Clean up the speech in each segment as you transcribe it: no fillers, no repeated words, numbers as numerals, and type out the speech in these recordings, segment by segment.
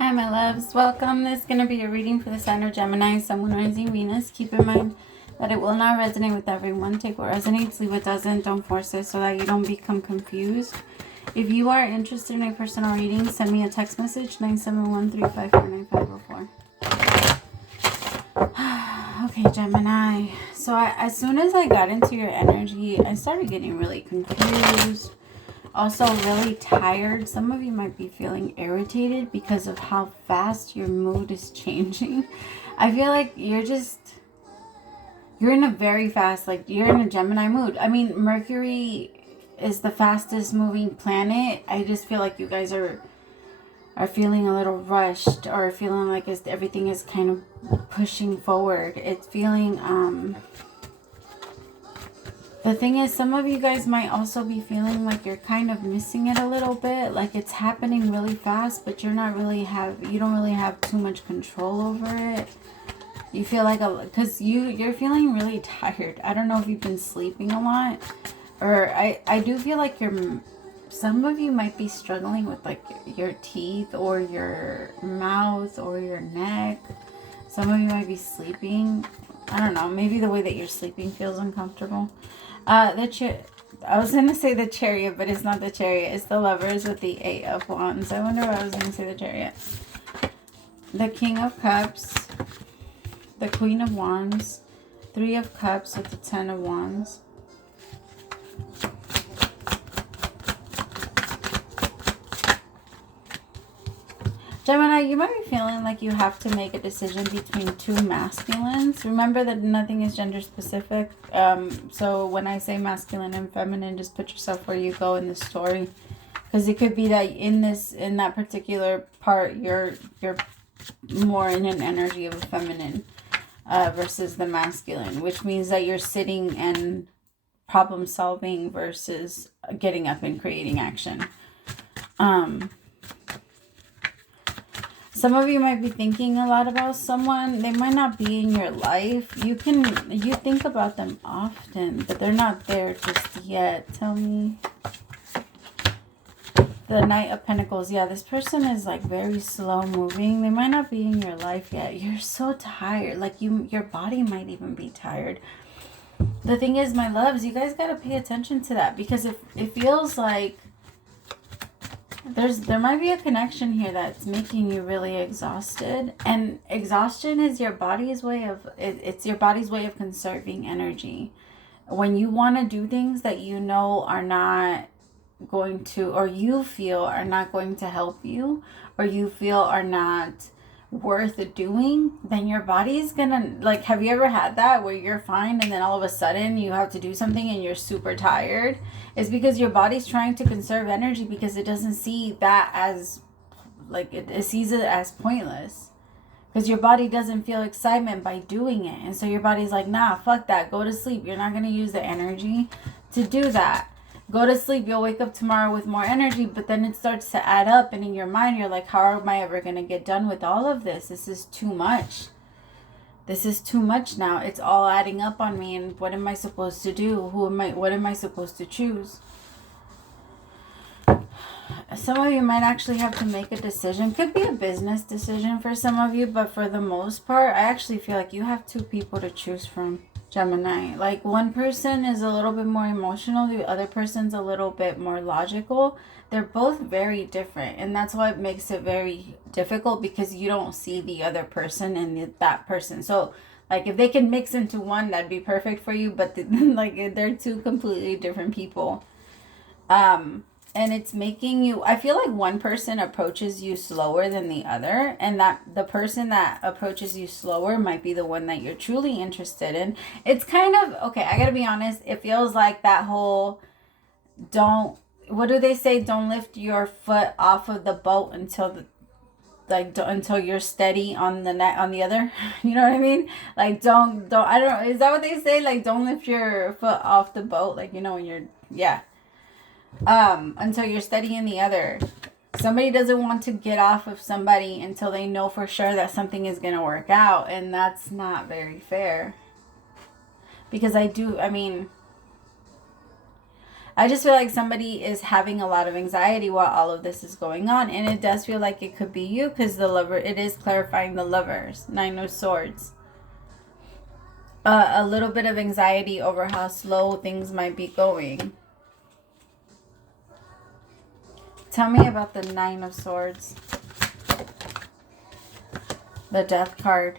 Hi, my loves. Welcome. This is going to be a reading for the sign of Gemini, Sun, Moon, Rising, Venus. Keep in mind that it will not resonate with everyone. Take what resonates, leave what doesn't. Don't force it so that you don't become confused. If you are interested in a personal reading, send me a text message, 971-354-9504. Okay, Gemini. So as soon as I got into your energy, I started getting really confused. Also really tired. Some of you might be feeling irritated because of how fast your mood is changing. I feel like you're in a very fast, like you're in a Gemini mood. I mean, Mercury is the fastest moving planet. I just feel like you guys are feeling a little rushed or feeling like everything is kind of pushing forward. It's feeling, the thing is, some of you guys might also be feeling like you're kind of missing it a little bit. Like it's happening really fast, but you don't really have too much control over it. You feel like because you're feeling really tired. I don't know if you've been sleeping a lot, or I do feel like some of you might be struggling with like your teeth or your mouth or your neck. Some of you might be sleeping. I don't know. Maybe the way that you're sleeping feels uncomfortable. I was going to say the Chariot, but it's not the Chariot. It's the Lovers with the 8 of Wands. I wonder why I was going to say the Chariot. The King of Cups. The Queen of Wands. 3 of Cups with the 10 of Wands. Gemini, you might be feeling like you have to make a decision between two masculines. Remember that nothing is gender specific. So when I say masculine and feminine, just put yourself where you go in the story. Because it could be that in that particular part, you're more in an energy of a feminine versus the masculine. Which means that you're sitting and problem solving versus getting up and creating action. Some of you might be thinking a lot about someone. They might not be in your life. You think about them often, but they're not there just yet. Tell me. The Knight of Pentacles. Yeah, this person is like very slow moving. They might not be in your life yet. You're so tired. Like your body might even be tired. The thing is, my loves, you guys got to pay attention to that because it feels like there might be a connection here that's making you really exhausted, and exhaustion is your body's way of it's your body's way of conserving energy. When you want to do things that you know are not going to, or you feel are not going to help you, or you feel are not worth doing, then your body's gonna, like, have you ever had that where you're fine and then all of a sudden you have to do something and you're super tired? It's because your body's trying to conserve energy because it doesn't see that as like it sees it as pointless, because your body doesn't feel excitement by doing it, and so your body's like, nah, fuck that, go to sleep. You're not going to use the energy to do that. Go to sleep. You'll wake up tomorrow with more energy, but then it starts to add up, and in your mind you're like, how am I ever going to get done with all of this? This is too much. This is too much now. It's all adding up on me, and what am I supposed to do? What am I supposed to choose? Some of you might actually have to make a decision. Could be a business decision for some of you, but for the most part, I actually feel like you have two people to choose from, Gemini. Like one person is a little bit more emotional, the other person's a little bit more logical. They're both very different, and that's why it makes it very difficult, because you don't see the other person and that person. So like if they can mix into one, that'd be perfect for you, but like they're two completely different people. And it's making you, I feel like one person approaches you slower than the other, and that the person that approaches you slower might be the one that you're truly interested in. It's kind of, okay, I gotta be honest, it feels like that whole, what do they say? Don't lift your foot off of the boat until until you're steady on the other. You know what I mean? Like don't, I don't know, is that what they say? Like don't lift your foot off the boat, like, you know, when you're, yeah. Until you're steady in the other. Somebody doesn't want to get off of somebody until they know for sure that something is going to work out. And that's not very fair. Because I I just feel like somebody is having a lot of anxiety while all of this is going on. And it does feel like it could be you, because the Lover, it is clarifying the Lovers. 9 of Swords. A little bit of anxiety over how slow things might be going. Tell me about the 9 of Swords. The Death card.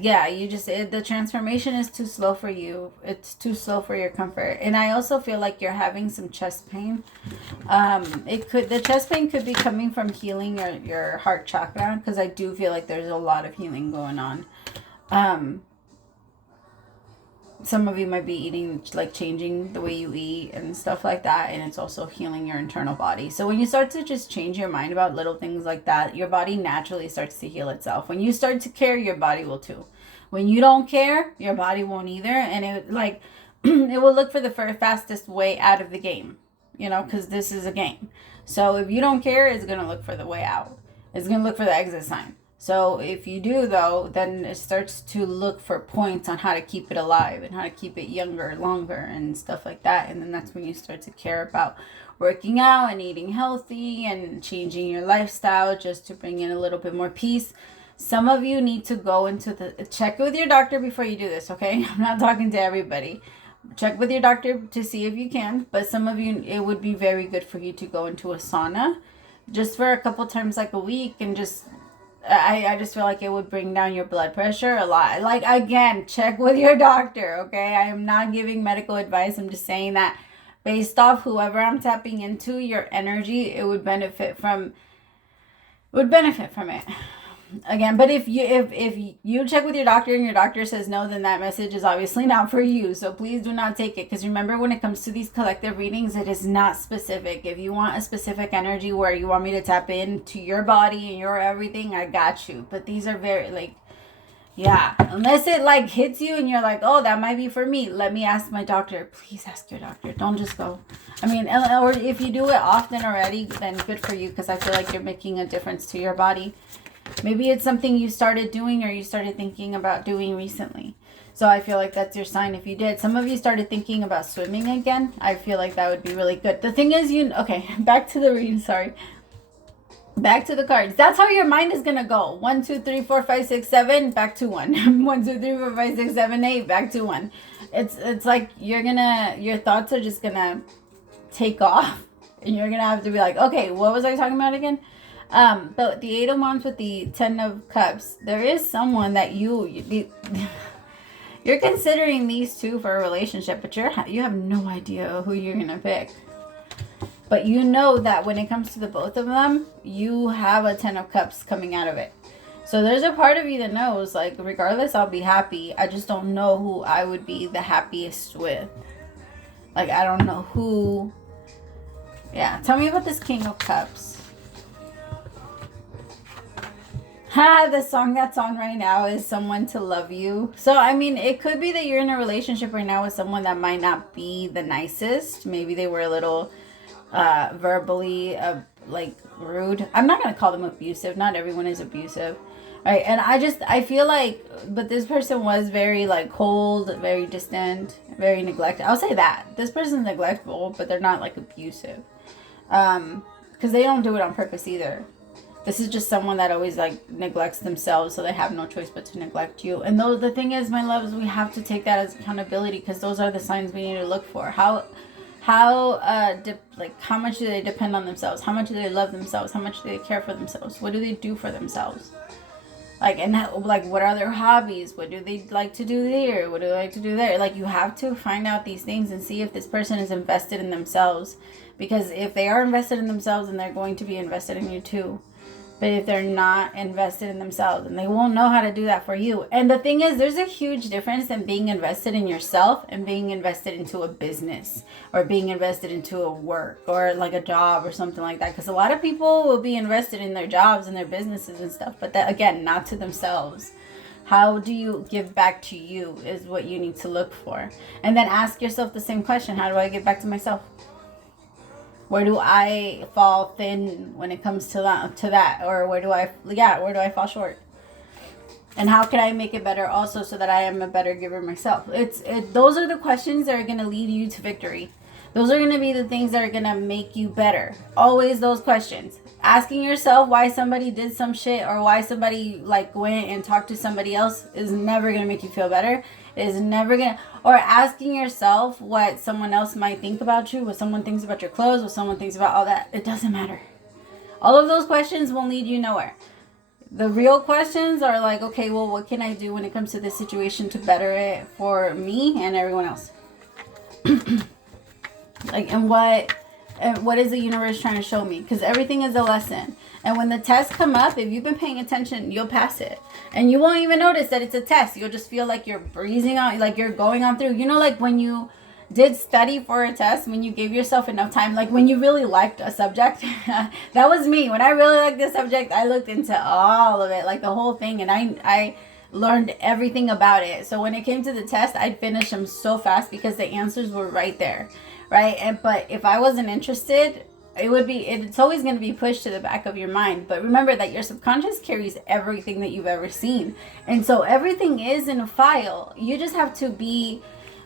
Yeah, you just, the transformation is too slow for you. It's too slow for your comfort. And I also feel like you're having some chest pain. The chest pain could be coming from healing your heart chakra, because I do feel like there's a lot of healing going on. Some of you might be eating, like changing the way you eat and stuff like that. And it's also healing your internal body. So when you start to just change your mind about little things like that, your body naturally starts to heal itself. When you start to care, your body will too. When you don't care, your body won't either. And it like, it will look for the fastest way out of the game, you know, because this is a game. So if you don't care, it's going to look for the way out. It's going to look for the exit sign. So if you do, though, then it starts to look for points on how to keep it alive and how to keep it younger, longer, and stuff like that. And then that's when you start to care about working out and eating healthy and changing your lifestyle just to bring in a little bit more peace. Some of you need to go into check with your doctor before you do this, okay? I'm not talking to everybody. Check with your doctor to see if you can. But some of you, it would be very good for you to go into a sauna just for a couple times like a week, and just... I just feel like it would bring down your blood pressure a lot. Like, again, check with your doctor, okay? I am not giving medical advice. I'm just saying that based off whoever I'm tapping into, your energy, it would benefit from it. Again, but if you check with your doctor and your doctor says no, then that message is obviously not for you. So please do not take it, because remember, when it comes to these collective readings, it is not specific. If you want a specific energy where you want me to tap into your body and your everything, I got you. But these are very, like, yeah, unless it like hits you and you're like, oh, that might be for me, let me ask my doctor. Please ask your doctor. Don't just go. I mean, or if you do it often already, then good for you, because I feel like you're making a difference to your body. Maybe it's something you started doing or you started thinking about doing recently. So I feel like that's your sign if you did. Some of you started thinking about swimming again. I feel like that would be really good. The thing is, okay, back to the reading, sorry. Back to the cards. That's how your mind is going to go. 1, 2, 3, 4, 5, 6, 7, back to 1. 1, 2, 3, 4, 5, 6, 7, 8, back to 1. It's like your thoughts are just going to take off. And you're going to have to be like, okay, what was I talking about again? But the 8 of Wands with the 10 of Cups, there is someone that you're considering these two for a relationship, but you have no idea who you're gonna pick. But you know that when it comes to the both of them, you have a 10 of Cups coming out of it. So there's a part of you that knows, like, regardless, I'll be happy. I just don't know who I would be the happiest with. Like, I don't know who. Yeah, tell me about this King of Cups. The song that's on right now is Someone to Love You. So, I mean, it could be that you're in a relationship right now with someone that might not be the nicest. Maybe they were a little verbally, like, rude. I'm not going to call them abusive. Not everyone is abusive. Right? And I feel like, but this person was very, like, cold, very distant, very neglected. I'll say that. This person's neglectful, but they're not, like, abusive. Because they don't do it on purpose either. This is just someone that always, like, neglects themselves, so they have no choice but to neglect you. And the thing is, my loves, we have to take that as accountability, because those are the signs we need to look for. How much do they depend on themselves? How much do they love themselves? How much do they care for themselves? What do they do for themselves? Like, and like, what are their hobbies? What do they like to do there? What do they like to do there? Like, you have to find out these things and see if this person is invested in themselves. Because if they are invested in themselves, then they're going to be invested in you too. But if they're not invested in themselves, then they won't know how to do that for you. And the thing is, there's a huge difference in being invested in yourself and being invested into a business or being invested into a work or like a job or something like that. Because a lot of people will be invested in their jobs and their businesses and stuff. But that, again, not to themselves. How do you give back to you is what you need to look for. And then ask yourself the same question. How do I give back to myself? Where do I fall thin when it comes to that? Or where do I fall short? And how can I make it better also so that I am a better giver myself? Those are the questions that are going to lead you to victory. Those are going to be the things that are going to make you better. Always those questions. Asking yourself why somebody did some shit or why somebody like went and talked to somebody else is never going to make you feel better. It is never going to, or asking yourself what someone else might think about you, what someone thinks about your clothes, what someone thinks about all that. It doesn't matter. All of those questions will lead you nowhere. The real questions are like, okay, well, what can I do when it comes to this situation to better it for me and everyone else? Like, and what is the universe trying to show me? Because everything is a lesson. And when the tests come up, if you've been paying attention, you'll pass it. And you won't even notice that it's a test. You'll just feel like you're breezing on, like you're going on through. You know, like when you did study for a test, when you gave yourself enough time, like when you really liked a subject. That was me. When I really liked this subject, I looked into all of it, like the whole thing. And I learned everything about it. So when it came to the test, I'd finish them so fast because the answers were right there. Right? But if I wasn't interested, it's always going to be pushed to the back of your mind. But remember that your subconscious carries everything that you've ever seen. And so everything is in a file. You just have to be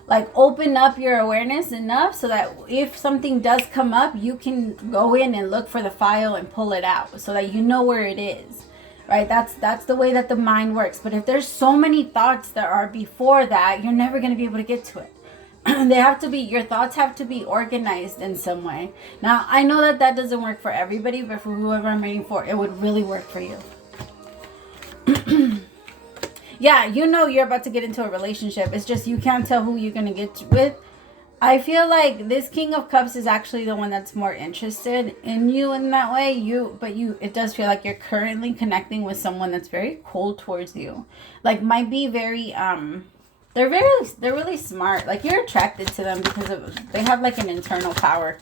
like, open up your awareness enough so that if something does come up, you can go in and look for the file and pull it out so that you know where it is. Right? That's the way that the mind works. But if there's so many thoughts that are before that, you're never going to be able to get to it. Your thoughts have to be organized in some way. Now, I know that doesn't work for everybody, but for whoever I'm reading for, it would really work for you. Yeah, you know you're about to get into a relationship. It's just you can't tell who you're going to get with. I feel like this King of Cups is actually the one that's more interested in you in that way. It does feel like you're currently connecting with someone that's very cold towards you. Like, might be very, they're really smart. Like, you're attracted to them because they have like an internal power.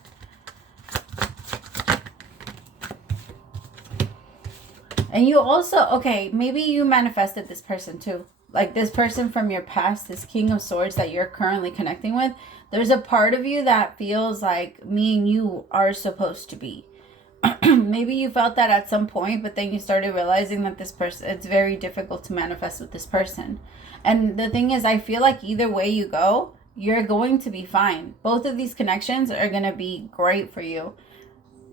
And you also, okay, maybe you manifested this person too. Like this person from your past, this King of Swords that you're currently connecting with. There's a part of you that feels like me and you are supposed to be. Maybe you felt that at some point, but then you started realizing that this person, it's very difficult to manifest with this person. And the thing is, I feel like either way you go, you're going to be fine. Both of these connections are going to be great for you.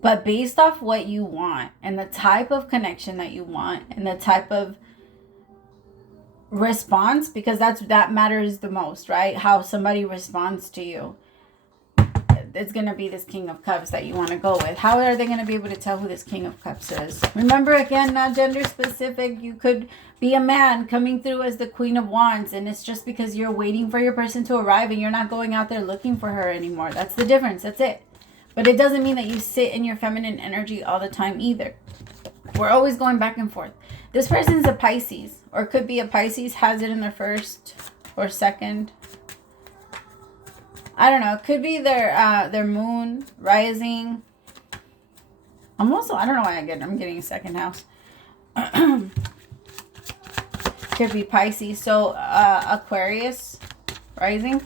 But based off what you want and the type of connection that you want and the type of response, because that matters the most, right? How somebody responds to you. It's going to be this King of Cups that you want to go with. How are they going to be able to tell who this King of Cups is? Remember, again, not gender specific. You could be a man coming through as the Queen of Wands, and it's just because you're waiting for your person to arrive and you're not going out there looking for her anymore. That's the difference. That's it. But it doesn't mean that you sit in your feminine energy all the time either. We're always going back and forth. This person's a Pisces, or could be a Pisces, has it in their first or second. I don't know. It could be their moon, rising. I don't know why I'm getting a second house. Could be Pisces. So Aquarius, rising.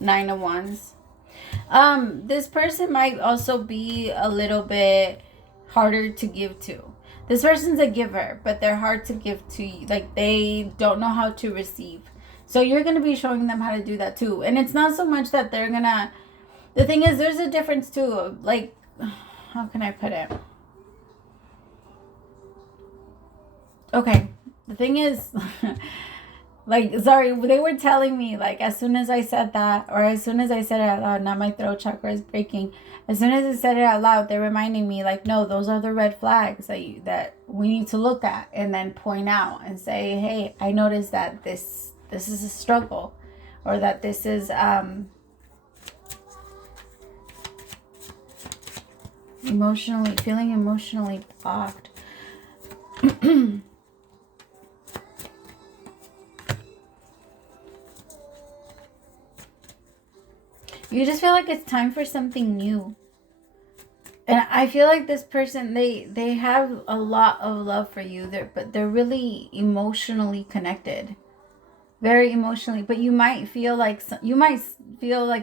9 of Wands. This person might also be a little bit harder to give to. This person's a giver, but they're hard to give to you. Like, they don't know how to receive. So you're going to be showing them how to do that too. And it's not so much that they're going to... The thing is, there's a difference too. Like, how can I put it? Okay. The thing is... Like, sorry, they were telling me, like, as soon as I said that, or as soon as I said it out loud, now my throat chakra is breaking. As soon as I said it out loud, they're reminding me, like, no, those are the red flags that we need to look at and then point out and say, hey, I noticed that this is a struggle, or that this is feeling emotionally blocked. You just feel like it's time for something new. And I feel like this person, they have a lot of love for you, but they're really emotionally connected. Very emotionally. But you might feel like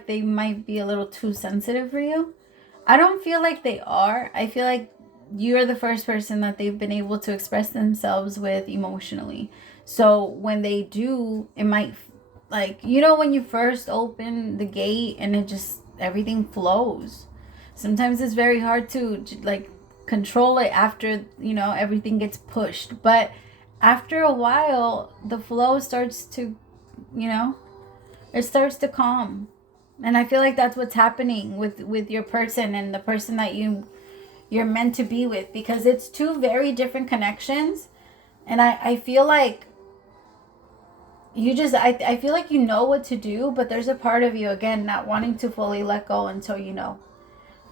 they might be a little too sensitive for you. I don't feel like they are. I feel like you're the first person that they've been able to express themselves with emotionally. So when they do, it might like, you know, when you first open the gate and it just, everything flows. Sometimes it's very hard to like control it after, you know, everything gets pushed. But after a while, the flow starts to, you know, it starts to calm. And I feel like that's what's happening with your person and the person that you're meant to be with, because it's two very different connections. And I feel like you just, I feel like you know what to do, but there's a part of you, again, not wanting to fully let go until you know.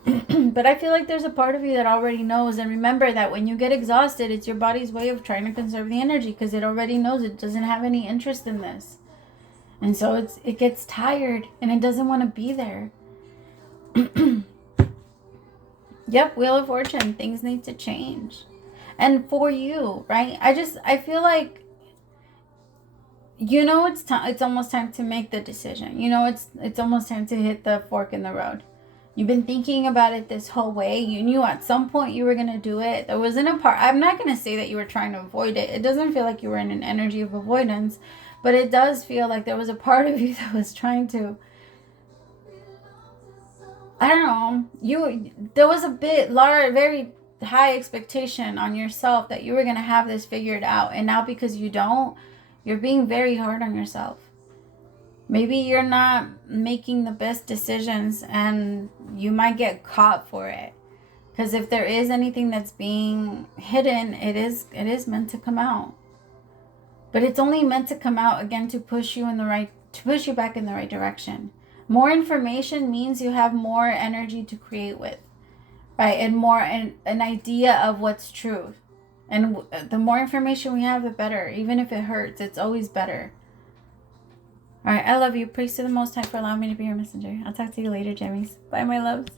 But I feel like there's a part of you that already knows. And remember that when you get exhausted, it's your body's way of trying to conserve the energy, because it already knows it doesn't have any interest in this. And so it gets tired and it doesn't want to be there. Yep, Wheel of Fortune. Things need to change. And for you, right? I feel like, you know, it's almost time to make the decision. You know, it's almost time to hit the fork in the road. You've been thinking about it this whole way. You knew at some point you were going to do it. There wasn't a part, I'm not going to say that you were trying to avoid it. It doesn't feel like you were in an energy of avoidance, but it does feel like there was a part of you that was trying to, I don't know, there was a bit large, very high expectation on yourself that you were going to have this figured out. And now because you don't, you're being very hard on yourself. Maybe you're not making the best decisions and you might get caught for it. Because if there is anything that's being hidden, it is meant to come out. But it's only meant to come out, again, to push you back in the right direction. More information means you have more energy to create with, right? And more an idea of what's true. And the more information we have, the better. Even if it hurts, it's always better. All right, I love you. Praise to the Most High for allowing me to be your messenger. I'll talk to you later, Gemmies. Bye, my loves.